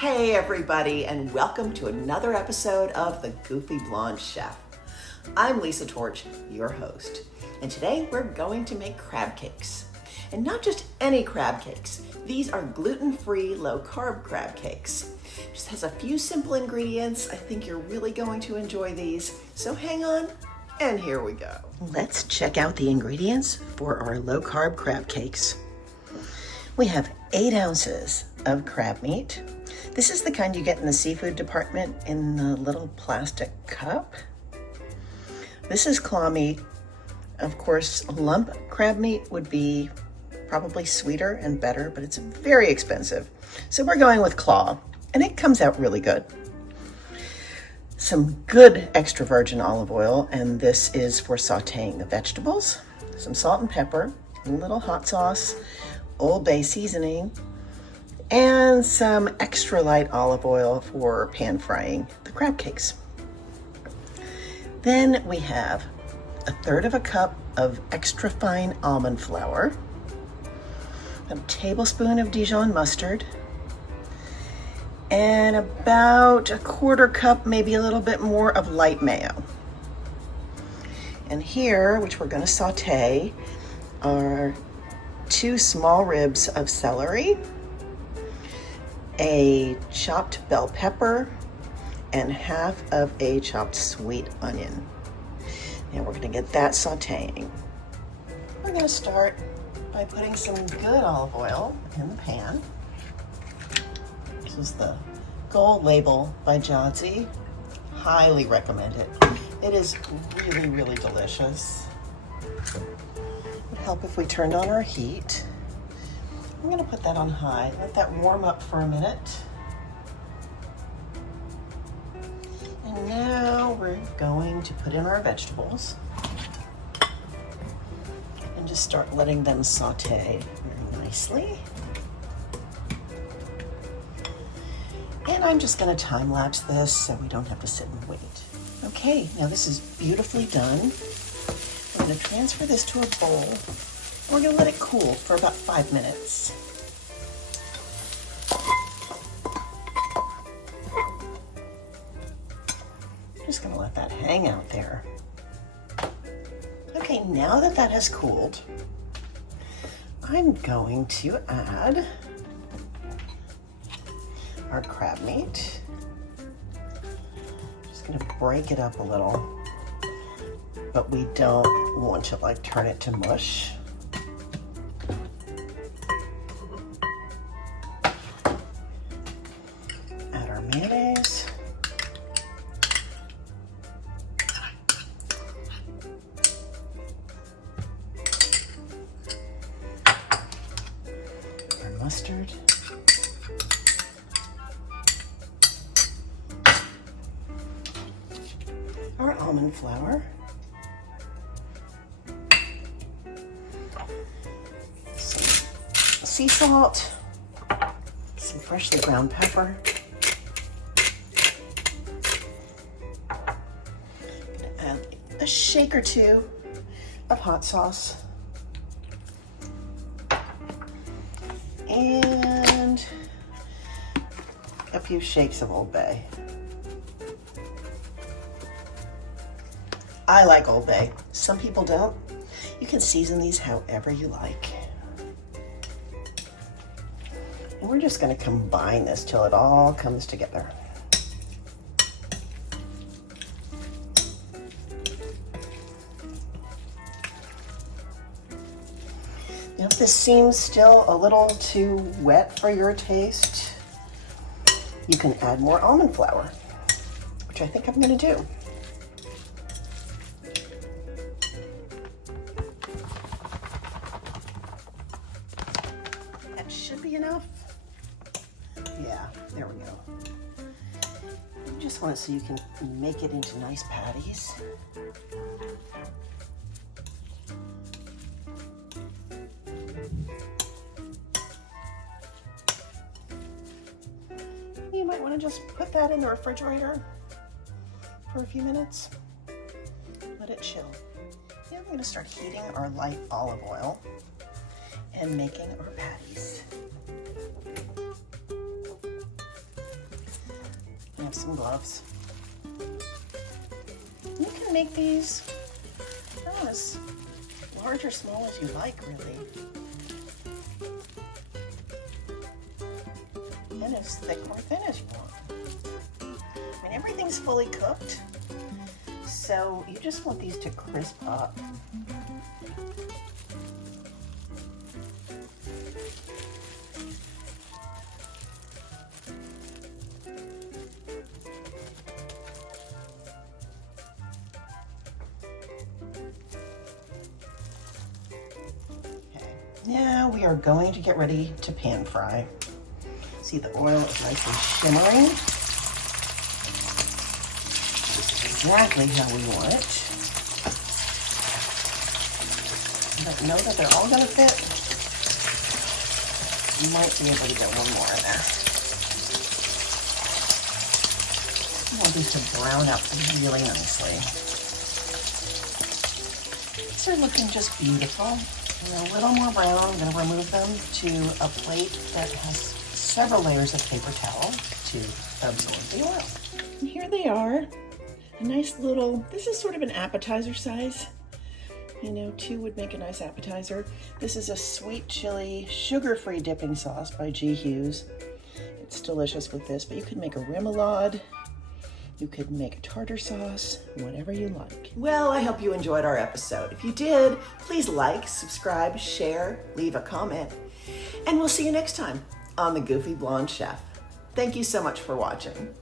Hey everybody, and welcome to another episode of The Goofy Blonde Chef. I'm Lisa Torch, your host, and today we're going to make crab cakes. And not just any crab cakes, these are gluten-free, low-carb crab cakes. Just has a few simple ingredients. I think you're really going to enjoy these, so hang on, and here we go. Let's check out the ingredients for our low-carb crab cakes. We have 8 ounces of crab meat. This is the kind you get in the seafood department in the little plastic cup. This is claw meat. Of course, lump crab meat would be probably sweeter and better, but it's very expensive. So we're going with claw, and it comes out really good. Some good extra virgin olive oil, and this is for sauteing the vegetables. Some salt and pepper, a little hot sauce, Old Bay seasoning, and some extra light olive oil for pan frying the crab cakes. Then we have 1/3 cup of extra fine almond flour, a tablespoon of Dijon mustard, and about 1/4 cup, maybe a little bit more of light mayo. And here, which we're going to saute, are 2 small ribs of celery, a chopped bell pepper, and half of a chopped sweet onion. And we're going to get that sauteing. We're going to start by putting some good olive oil in the pan. This is the Gold Label by Jodzi. Highly recommend it. It is really, really delicious. It would help if we turned on our heat. I'm going to put that on high, let that warm up for a minute. And now we're going to put in our vegetables and just start letting them saute very nicely. And I'm just going to time lapse this so we don't have to sit and wait. Okay, now this is beautifully done. I'm going to transfer this to a bowl. We're going to let it cool for about 5 minutes. Just going to let that hang out there. Okay, now that that has cooled, I'm going to add our crab meat. Just going to break it up a little, but we don't want to like turn it to mush. Add our mayonnaise. Our mustard. Our almond flour. Some sea salt. Some freshly ground pepper. Gonna add a shake or 2 of hot sauce. And a few shakes of Old Bay. I like Old Bay. Some people don't. You can season these however you like. And we're just going to combine this till it all comes together. Now, if this seems still a little too wet for your taste, you can add more almond flour, which I think I'm going to do. That should be enough. Yeah, there we go. You just want it so you can make it into nice patties. You might want to just put that in the refrigerator for a few minutes. Let it chill. Now we're going to start heating our light olive oil and making our patties. I have some gloves. You can make these as large or small as you like, really. And as thick or thin as you want. I mean, everything's fully cooked, so you just want these to crisp up. Now we are going to get ready to pan fry. See, the oil is nicely shimmering. This is exactly how we want it. But know that they're all going to fit. You might be able to get one more in there. I want these to brown up really nicely. These are looking just beautiful. And a little more brown. I'm going to remove them to a plate that has several layers of paper towel to absorb the oil. And here they are. A nice little, this is sort of an appetizer size. You know, 2 would make a nice appetizer. This is a sweet chili sugar-free dipping sauce by G. Hughes. It's delicious with this, but you could make a remoulade. You could make a tartar sauce, whatever you like. Well, I hope you enjoyed our episode. If you did, please like, subscribe, share, leave a comment, and we'll see you next time on The Goofy Blonde Chef. Thank you so much for watching.